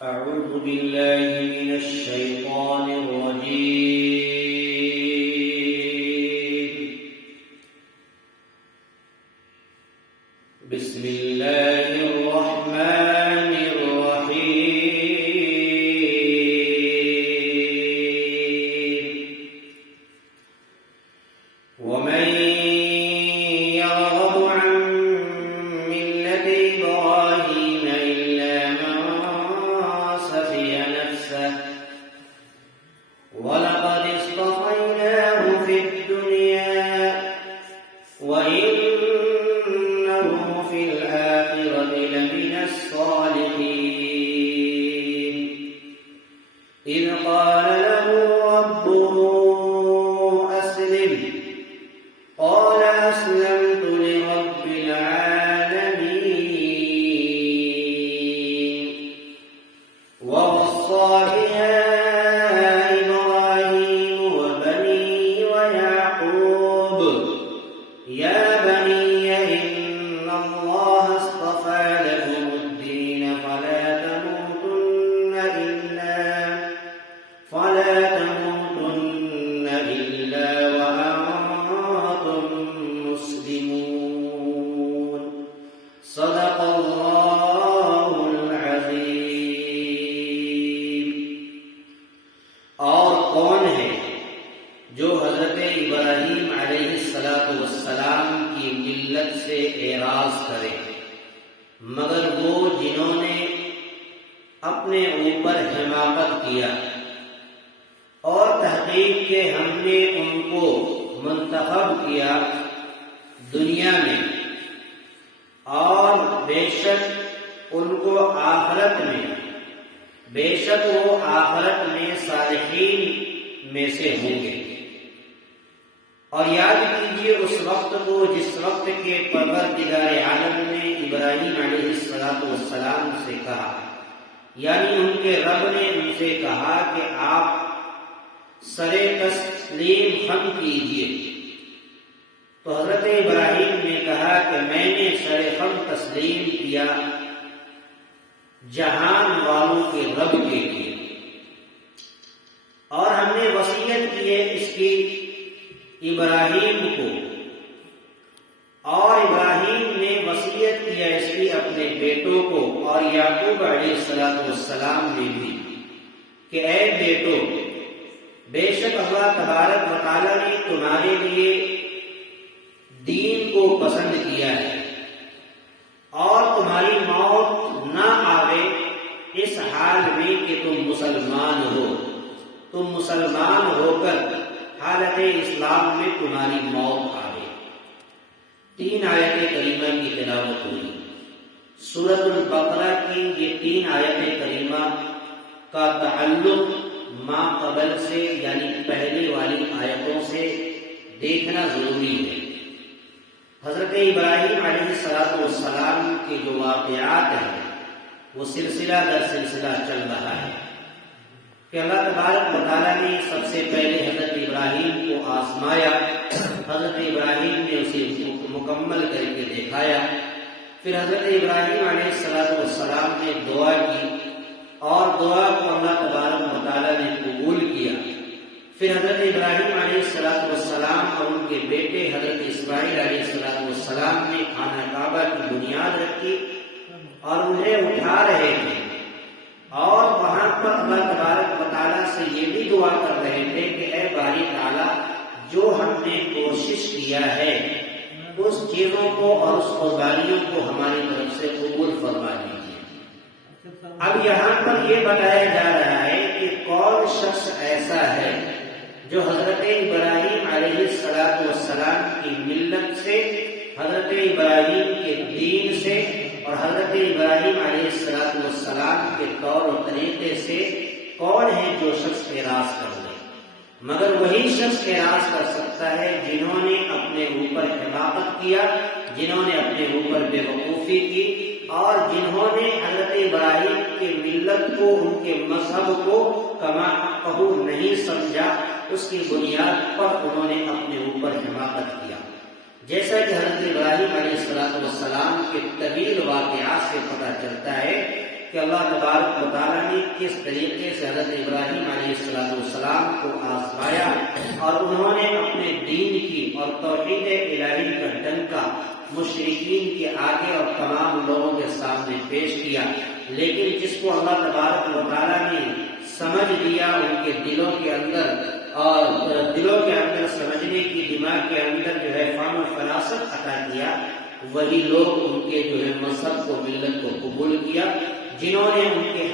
أعوذ بالله من الشيطان الرجيم. بسم الله الرحمن الرحيم. ومن يرغب عن ملة إبراهيم إلا من سفه نفسه ولقد اصطفيناه في الدنيا وإنه في الآخرة لمن الصالحين. إذ قال له ربه أسلم قال أسلمت لرب العالمين. ووصى بها إبراهيم وبنيه ويعقوب يا بني إن الله اصطفى لكم الدين فلا تموتن إلا وأنتم مسلمون. صدق الله العظيم. اور کون ہے جو حضرت ابراہیم علیہ السلام کی ملت سے اعراض کرے مگر وہ جنہوں نے اپنے اوپر حماقت کیا، اور تحقیق کہ ہم نے ان کو منتخب کیا دنیا میں، اور بے شک وہ آخرت میں صالحین میں سے ہوں گے. اور یاد کیجیے اس وقت کو جس وقت کے پروردگار عالم نے ابراہیم علیہ السلام سے کہا، یعنی ان کے رب نے ان سے کہا کہ آپ سر تسلیم خم کیجیے. تو حضرت ابراہیم نے کہا کہ میں نے سر خم تسلیم کیا جہان والوں کے رب کے لیے. اور ہم نے وصیت کی ہے اس کی ابراہیم کو، اور ابراہیم نے وصیت کیا اس کی اپنے بیٹوں کو، اور یعقوب علیہ السلام نے بھی کہ اے بیٹو، بے شک اللہ تبارک و تعالی نے تمہارے لیے دین کو پسند کیا ہے، اور تمہاری موت نہ آوے اس حال میں کہ تم مسلمان ہو کر حالت اسلام میں تمہاری موت آوے. 3 آیت کریمہ کی تلاوت ہوئی. سورۃ البقرہ کی یہ 3 آیت کریمہ کا تعلق ما قبل سے یعنی پہلے والی آیتوں سے دیکھنا ضروری ہے. حضرت ابراہیم علیہ السلام کے جو واقعات ہیں وہ سلسلہ در سلسلہ چل رہا ہے کہ اللہ تبارک و تعالیٰ نے سب سے پہلے حضرت ابراہیم کو آزمایا. حضرت ابراہیم نے اسے مکمل کر کے دکھایا. پھر حضرت ابراہیم علیہ السلام نے دعا کی، اور دعا کو اللہ تبارک و تعالیٰ نے قبول کیا. پھر حضرت ابراہیم علیہ السلام اور ان کے بیٹے حضرت اسماعیل علیہ السلام نے خانہ کعبہ کی بنیاد رکھی اور انہیں اٹھا رہے تھے، اور وہاں پر اللہ تبارک و تعالیٰ سے یہ بھی دعا کر رہے تھے کہ اے باری تعالیٰ، جو ہم نے کوشش کیا ہے اس چیزوں کو اور اس قربانیوں کو ہماری طرف سے قبول فرما لیجیے. اب یہاں پر یہ بتایا جا رہا ہے کہ کون شخص ایسا ہے جو حضرت ابراہیم علیہ السلام کی ملت سے، حضرت ابراہیم کے دین سے اور حضرت ابراہیم علیہ السلام کے طور و طریقے سے کون ہے جو شخص اعراض کر لے. مگر وہی شخص اعراض کر سکتا ہے جنہوں نے اپنے اوپر حماقت کیا، جنہوں نے اپنے اوپر بے وقوفی کی، اور جنہوں نے حضرت ابراہیم کی ملت کو، ان کے مذہب کو کما قبول نہیں سمجھا، اس کی بنیاد پر انہوں نے اپنے اوپر حماقت کیا. جیسا کہ حضرت ابراہیم علیہ السلام کے طویل واقعات سے پتہ چلتا ہے کہ اللہ تبارک و تعالیٰ نے کس طریقے سے حضرت ابراہیم علیہ السلام کو آزمایا اور انہوں نے اپنے دین کی اور توحید الہی کا ڈنکا مشرکین کے آگے اور تمام لوگوں کے سامنے پیش کیا، لیکن جس کو اللہ تبارک و تعالیٰ نے سمجھ لیا ان کے دلوں کے اندر، اور دلوں کے اندر سمجھنے کی، دماغ کے اندر جو ہے فہم و فراست عطا کیا، وہی لوگ ان کے جو ہے مذہب کو، ملت کو قبول کیا۔ جنہوں نے ان کے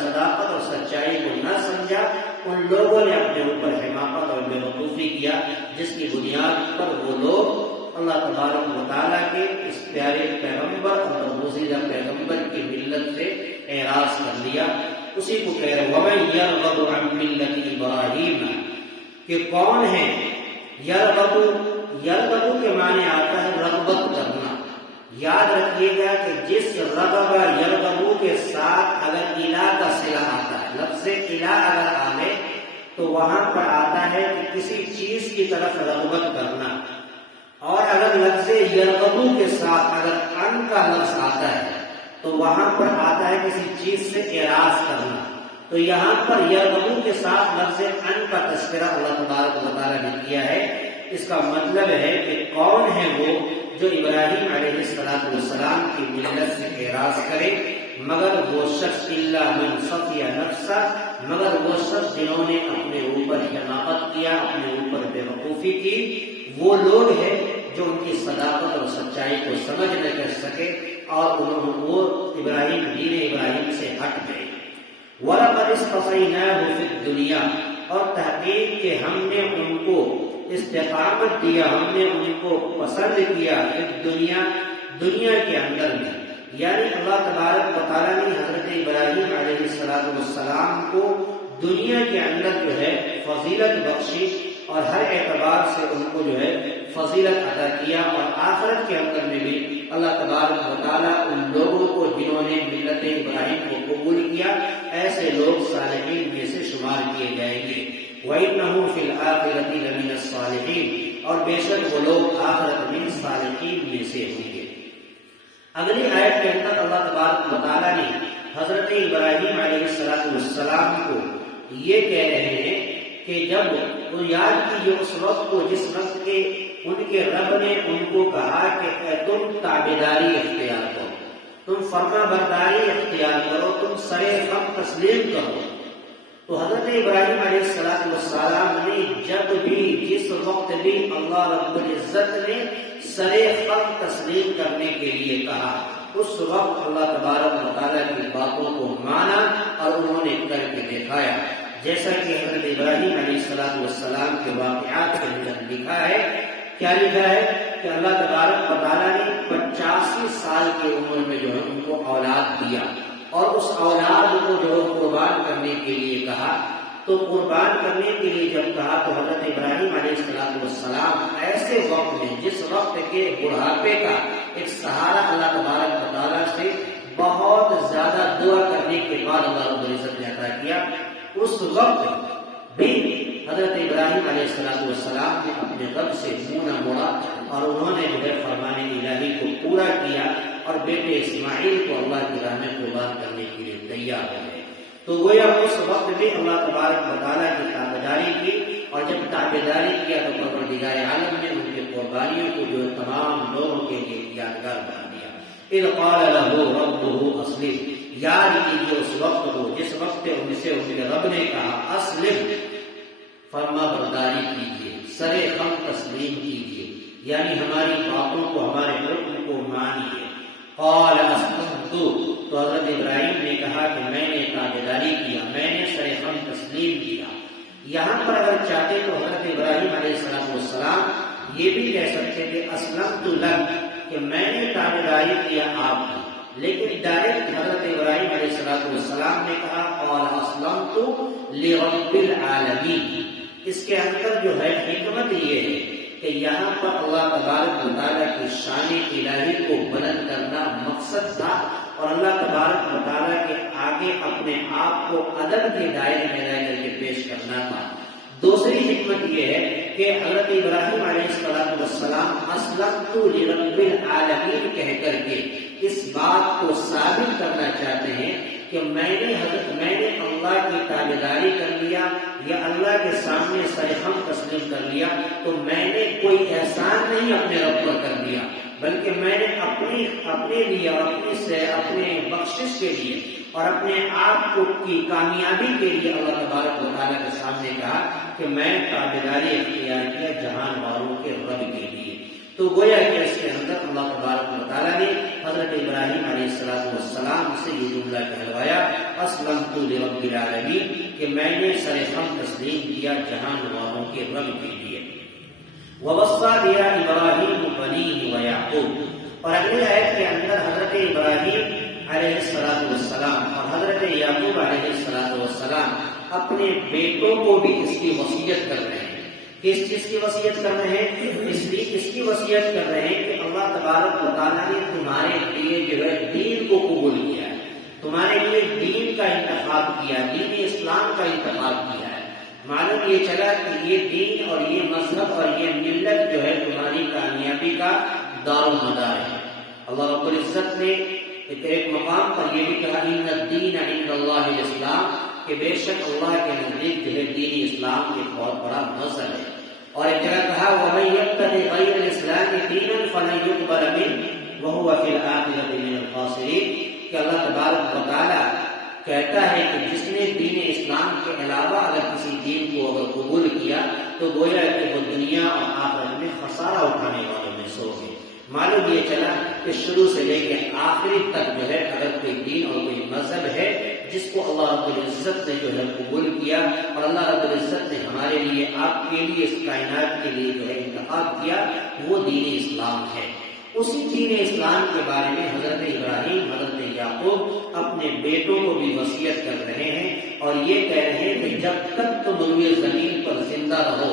صداقت اور سچائی کو نہ سمجھا، ان لوگوں نے اپنے اوپر حماقت اور بے وقوفی کیا، جس کی بنیاد پر وہ لوگ اللہ تبارک و تعالیٰ کے اس پیارے پیغمبر اور برگزیدہ پیغمبر کی ملت سے اعراض کر لیا۔ اسی کو کہہ رہے وَمَن يَرْغَبُ عَن مِّلَّةِ إِبْرَاهِيمَ، کہ کون ہے یرغب کے معنی آتا ہے رغبت کرنا۔ یاد رکھیے گا کہ جس رغب یرغب کے ساتھ اگر الہ کا صلہ آتا ہے، لفظ الہ اگر آئے تو وہاں پر آتا ہے کہ کسی چیز کی طرف رغبت کرنا، اور اگر لفظ یرغب کے ساتھ اگر ان کا لفظ آتا ہے تو وہاں پر آتا ہے کسی چیز سے اعراض کرنا۔ تو یہاں پر یرغب کے ساتھ لفظ ان کا تذکرہ اللہ تبارک و تعالیٰ نے کیا ہے۔ اس کا مطلب ہے کہ کون ہے وہ جو ابراہیم علیہ السلام کی ملت سے اعراض کرے، مگر وہ شخص الا من صفی نفسہ، مگر وہ شخص جنہوں نے اپنے اوپر حماقت کیا، اپنے اوپر بے وقوفی کی، وہ لوگ ہیں جو ان کی صداقت اور سچائی کو سمجھ نہ کر سکے اور وہ دین ابراہیم سے ہٹ گئے۔ وَلَقَدِ اصْطَفَيْنَاهُ فِي الدُّنْيَا، اور تحقیق کہ ہم نے ان کو استقامت دیا، ہم نے ان کو پسند کیا، دنیا کے اندر میں، یعنی اللہ تبارک و تعالیٰ نے حضرت ابراہیم علیہ السلام کو دنیا کے اندر جو ہے فضیلت بخشی اور ہر اعتبار سے ان کو جو ہے فضیلت عطا کیا، اور آخرت کے اندر میں بھی اللہ تبارک و تعالیٰ ان لوگوں کو جنہوں نے ملت ابراہیم کو قبول کیا، ایسے لوگ صالحین میں سے شمار کیے جائیں گے۔ وَإِنَّهُ فِي الْآخِرَةِ لَمِنَ الصَّالِحِينَ، اور بے شک وہ لوگ آخرت میں صالحین میں سے ہوں گے۔ اگلی آیت کے اندر اللہ تبارک و تعالیٰ نے حضرت ابراہیم علیہ السلام کو یہ کہہ رہے ہیں کہ جب وہ یاد کیجیے اس وقت کو جس وقت کے ان کے رب نے ان کو کہا کہ تم تابعداری اختیار کرو، تم فرما برداری اختیار کرو، تم سرے خم تسلیم کرو۔ تو حضرت ابراہیم علیہ السلام نے جب بھی، جس وقت بھی اللہ رب العزت نے سرے خم تسلیم کرنے کے لیے کہا، اس وقت اللہ تبارک و تعالیٰ کی باتوں کو مانا اور انہوں نے کر کے دکھایا، جیسا کہ حضرت ابراہیم علیہ السلام کے واقعات کے اندر لکھا ہے۔ کیا لکھا ہے کہ اللہ تبارک و تعالیٰ نے 85 سال کی عمر میں جو ہے ان کو اولاد دیا، اور اس اولاد کو جو قربان کرنے کے لیے کہا۔ تو قربان کرنے کے لیے جب کہا تو حضرت ابراہیم علیہ السلام ایسے وقت میں، جس وقت کے بڑھاپے کا ایک سہارا اللہ تبارک و تعالیٰ سے بہت زیادہ دعا کرنے کے بعد اللہ رب العزت نے عطا کیا، اس وقت بھی حضرت ابراہیم علیہ السلام نے اپنے رب سے منہ نہ موڑا، اور انہوں نے جو ہے فرمان الہی کو پورا کیا اور بیٹے اسماعیل کو اللہ کی راہ میں قربان کرنے کے لیے تیار ہو گئے۔ تو گویا اس وقت بھی اللہ تبارک و تعالیٰ کی تابعداری کی، اور جب تابعداری کیا تو پروردگار عالم نے ان کی قربانیوں کو جو تمام لوگوں کے لیے یادگار بنا دیا۔ اذ قال له ربه اسلم، یاد کیجیے اس وقت کو جس وقت ان سے ان کے رب نے کہا اسلم، فرما برداری کیجیے، سرے خم تسلیم کیجیے، یعنی ہماری باتوں کو، ہمارے حکم کو مانیے۔ قال اسلمت، تو حضرت ابراہیم نے کہا کہ میں نے تابعداری کیا، میں نے سرے خم تسلیم کیا۔ یہاں پر اگر چاہتے تو حضرت ابراہیم علیہ السلام یہ بھی کہہ سکتے تھے اسلمت لک، کہ میں نے تابعداری کیا آپ کی، لیکن ڈائریکٹ حضرت ابراہیم علیہ السلام نے کہا قال اسلمت لرب العالمین۔ اس کے اندر جو ہے حکمت یہ ہے کہ یہاں پر اللہ تبارک و تعالیٰ کی شان الہی کو بلند کرنا مقصد تھا، اور اللہ تبارک و تعالیٰ کے آگے اپنے آپ کو ادب کے دائرے میں رہ کر کے پیش کرنا تھا۔ دوسری حکمت یہ ہے کہ حضرت ابراہیم علیہ السلام اسلمت لرب العالمین کہہ کر کے اس بات کو ثابت کرنا چاہتے ہیں کہ میں نے اللہ کی تابعداری کر لیا یا اللہ کے سامنے سرخم تسلیم کر لیا تو میں نے کوئی احسان نہیں اپنے رب پر کر دیا، بلکہ میں نے اپنے لیے اپنے بخشش کے لیے اور اپنے آپ کو کی کامیابی کے لیے اللہ تبارک و تعالیٰ کے سامنے کہا کہ میں تابعداری اختیار کیا جہان والوں کے رب کے لیے۔ تو گویا کہ اس کے اندر اللہ تبارک و تعالیٰ نے حضرت ابراہیم علیہ السلام سے یہ جملہ کہلوایا اسلمت لرب العالمین، کہ میں نے سرخم تسلیم کیا جہان والوں کے رب کے لیے۔ ووصى بها ابراہیم بنیہ ویعقوب، اور اگلی آیت کے اندر حضرت ابراہیم علیہ السلام اور حضرت یعقوب علیہ السلام اپنے بیٹوں کو بھی اس کی وصیت کر رہے ہیں۔ کس چیز کی وصیت کر رہے ہیں؟ اس کی وصیت کر رہے ہیں کہ اللہ تبارک و تعالیٰ نے تمہارے لیے جو ہے دین کو قبول کیا ہے، تمہارے لیے دین کا انتخاب کیا، دین اسلام کا انتخاب کیا ہے۔ معلوم یہ چلا کہ یہ دین اور یہ مذہب اور یہ ملت جو ہے تمہاری کامیابی کا دار و مدار ہے۔ اللہ رب العزت نے ایک مقام پر یہ بھی کہا ان الدین عند اللہ الاسلام، کہ بے شک اللہ کے نزدیک جو ہے دین اسلام ایک بہت بڑا مذہب ہے۔ اور ایک جگہ کہا وَمَن يَبْتَغِ غَيْرَ الْإِسْلَامِ دِينًا فَلَن يُقْبَلَ مِنْهُ وَهُوَ فِي الْآخِرَةِ مِنَ الْخَاسِرِينَ، کہ اللہ تبارک و تعالیٰ کہتا ہے کہ جس نے دین اسلام کے علاوہ اگر کسی دین کو اگر قبول کیا تو گویا کہ وہ دنیا اور آخرت میں خسارہ اٹھانے والوں میں سے ہوگے۔ معلوم یہ چلا کہ شروع سے لے کے آخری تک جو ہے اگر کوئی دین اور کوئی مذہب ہے جس کو اللہ رب العزت نے جو ہے قبول کیا اور اللہ رب العزت نے ہمارے لیے آپ کے لیے اس کائنات کے لیے جو ہے انتخاب کیا، وہ دین اسلام ہے۔ اسی دین اسلام کے بارے میں حضرت ابراہیم حضرت یعقوب اپنے بیٹوں کو بھی وصیت کر رہے ہیں اور یہ کہہ رہے ہیں کہ جب تک تم روئے زمین پر زندہ رہو،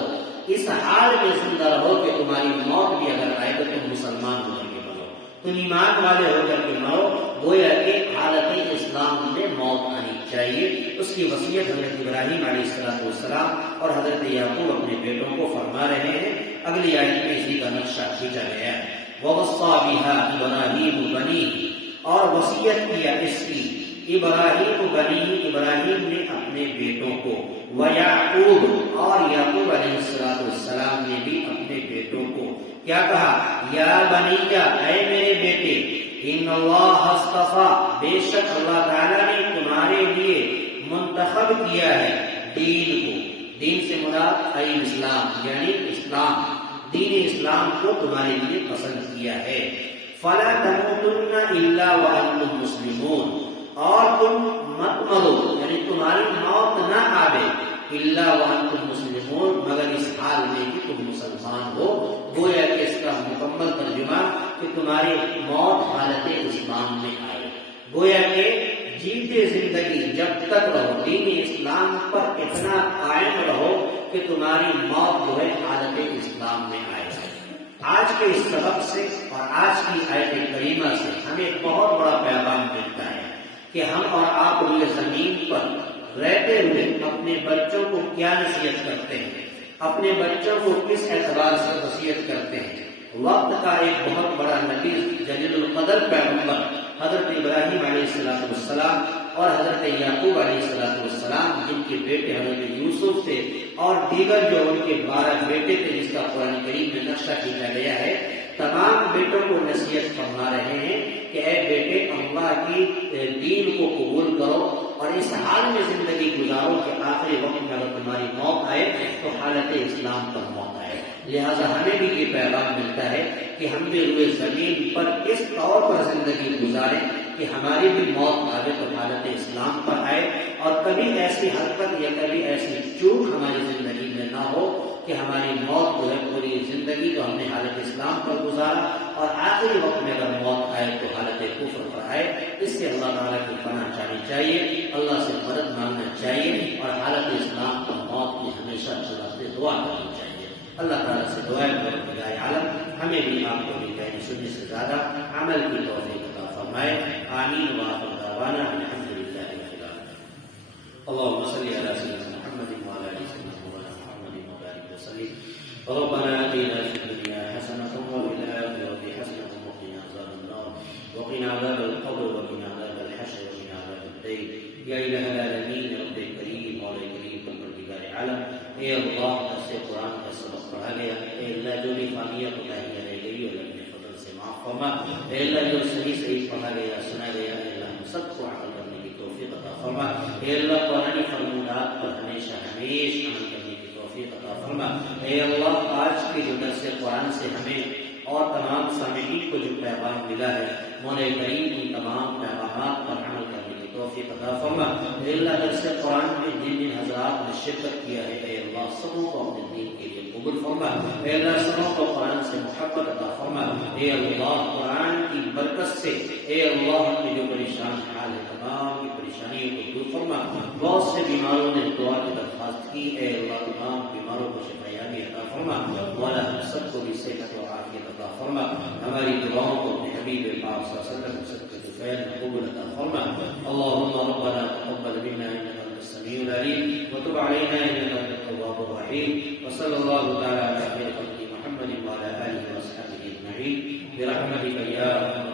اس حال میں زندہ رہو کہ تمہاری موت بھی اگر آئے تو تم مسلمان ہو کر کے مرو، تم ایمان والے ہو کر کے مرو، گویا کہ حالت اسلام میں موت آنی چاہیے۔ اس کی وصیت حضرت ابراہیم علیہ السلام اور حضرت یعقوب اپنے بیٹوں کو فرما رہے ہیں۔ اگلی آیت میں اسی کا نقشہ کھینچا گیا ہے وَوَصَّى بِهَا إِبْرَاهِيمُ بَنِيهِ، اور وصیت کیا اس کی ابراہیم نے اپنے بیٹوں کو، وَيَعْقُوبُ، اور یعقوب علیہ السلام نے بھی اپنے بیٹوں کو کیا کہا؟ یا بنیہ، اے میرے بیٹے، ان اللہ اصطفیٰ، بے شک اللہ تعالیٰ نے تمہارے لیے منتخب کیا ہے دین کو، دین سے مراد اسلام یعنی اسلام، دین اسلام کو تمہارے لیے پسند کیا ہے۔ فَلَا تَمُوتُنَّ إِلَّا وَأَنْتُمْ مُسْلِمُونَ، اور تم مت مرو یعنی تمہاری موت نہ آئے، إِلَّا وَأَنْتُمْ مُسْلِمُونَ، مگر اس حال میں کہ تم مسلمان ہو۔ گویا کہ اس کا مکمل ترجمہ کہ تمہاری موت حالت اسلام میں آئے، گویا کہ جیتے زندگی جب تک رہو دین اسلام پر اتنا قائم رہو کہ تمہاری موت جو ہے حالت اسلام میں آئے۔ آج کے اس سبق سے اور آج کی آیت کریمہ سے ہمیں بہت بڑا پیغام ملتا ہے کہ ہم اور آپ روئے زمین پر رہتے ہوئے اپنے بچوں کو کیا نصیحت کرتے ہیں، اپنے بچوں کو کس اعتبار سے وصیت کرتے ہیں۔ وقت کا ایک بہت بڑا نبی جلیل القدر پیغمبر حضرت ابراہیم علیہ السلام اور حضرت یعقوب علیہ السلام، جن کے بیٹے حضرت یوسف تھے اور دیگر جو ان کے 12 بیٹے تھے جس کا قرآن کریم میں نقشہ کھینچا گیا ہے، تمام بیٹوں کو نصیحت فرما رہے ہیں کہ اے بیٹے، اللہ کی دین کو قبول کرو اور اس حال میں زندگی گزارو کہ آخری وقت میں اگر تمہاری موت آئے تو حالت اسلام پر موت آئے۔ لہذا ہمیں بھی یہ پیغام ملتا ہے کہ ہم بھی روئے زمین پر اس طور پر زندگی گزاریں کہ ہماری بھی موت آئے تو حالت اسلام پر آئے، اور کبھی ایسی حرکت یا کبھی ایسی چوک ہماری زندگی میں نہ ہو کہ ہماری موت جو ہے پوری زندگی تو ہم نے حالت اسلام پر گزارا اور آخری وقت میں اگر موت آئے تو حالت کفر پر آئے۔ اس سے اللہ تعالیٰ کی پناہ چاہنی چاہیے، اللہ سے مدد مانگنا چاہیے اور حالت اسلام پر موت کی ہمیشہ چلاتے دعا کرنی چاہیے۔ اللہ تعالیٰ سے دعا ہے خدائے عالم ہمیں بھی آپ کو بھی کہنے سننے سے زیادہ عمل کی توفیق عطا فرمائے۔ آمین وآخر دعوانا الحمد للہ رب العالمین۔ اللهم صل على سيدنا محمد وعلى آل سيدنا محمد وبارك وسلم۔ ربنا آتنا في الدنيا حسنة وفي الآخرة حسنة وقنا عذاب النار وقنا یا الہ العالمین رب کریم مولا کریم پروردگار عالم، اے اللہ درس قرآن کا سبق پڑھا گیا، اے اللہ جو بھی خامیاں کوتاہیاں رہ گئی اللہ اپنے فضل سے معاف فرما، اے اللہ جو صحیح صحیح پڑھا گیا سنا گیا اے اللہ ہم سب کو عمل کرنے کی توفیق عطا فرما، اے اللہ قرآن فرمودات پر ہمیشہ عمل کرنے کی توفیق عطا فرما، اے اللہ آج کے جو درس قرآن سے ہمیں اور تمام سامعین کو جو پیغام ملا ہے مولا کریم ان تمام پیغامات پر عمل کرنے کی توفیق عطا فرما، اے اللہ درس قرآن میں جن جن حضرات نے شرکت کیا ہے اے اللہ سبوں کو اپنے دین کے لیے قبول فرما، اے اللہ سبوں کو قرآن سے محبت عطا فرما، اے اللہ قرآن کی برکت سے اے اللہ ہم نے جو پریشان حال ہے تمام کی پریشانیوں کو دور فرما، بہت سے بیماروں نے دعا کی درخواست کی اے اللہ تمام بیماروں کو شفایابی عطا فرما، مولا ہم سب کو بھی صحت و عافیت عطا فرما، ہماری دعاؤں کو اپنے حبیب پاک صلی اللہ علیہ وسلم سے فعل قبول عطا فرما، اللهم ربنا تقبل منا انك انت السميع العليم وتب علينا انك انت التواب الرحيم، وصلى الله تعالى على خير خلق محمد وعلى اله وصحبه اجمعين برحمتك يا ارحم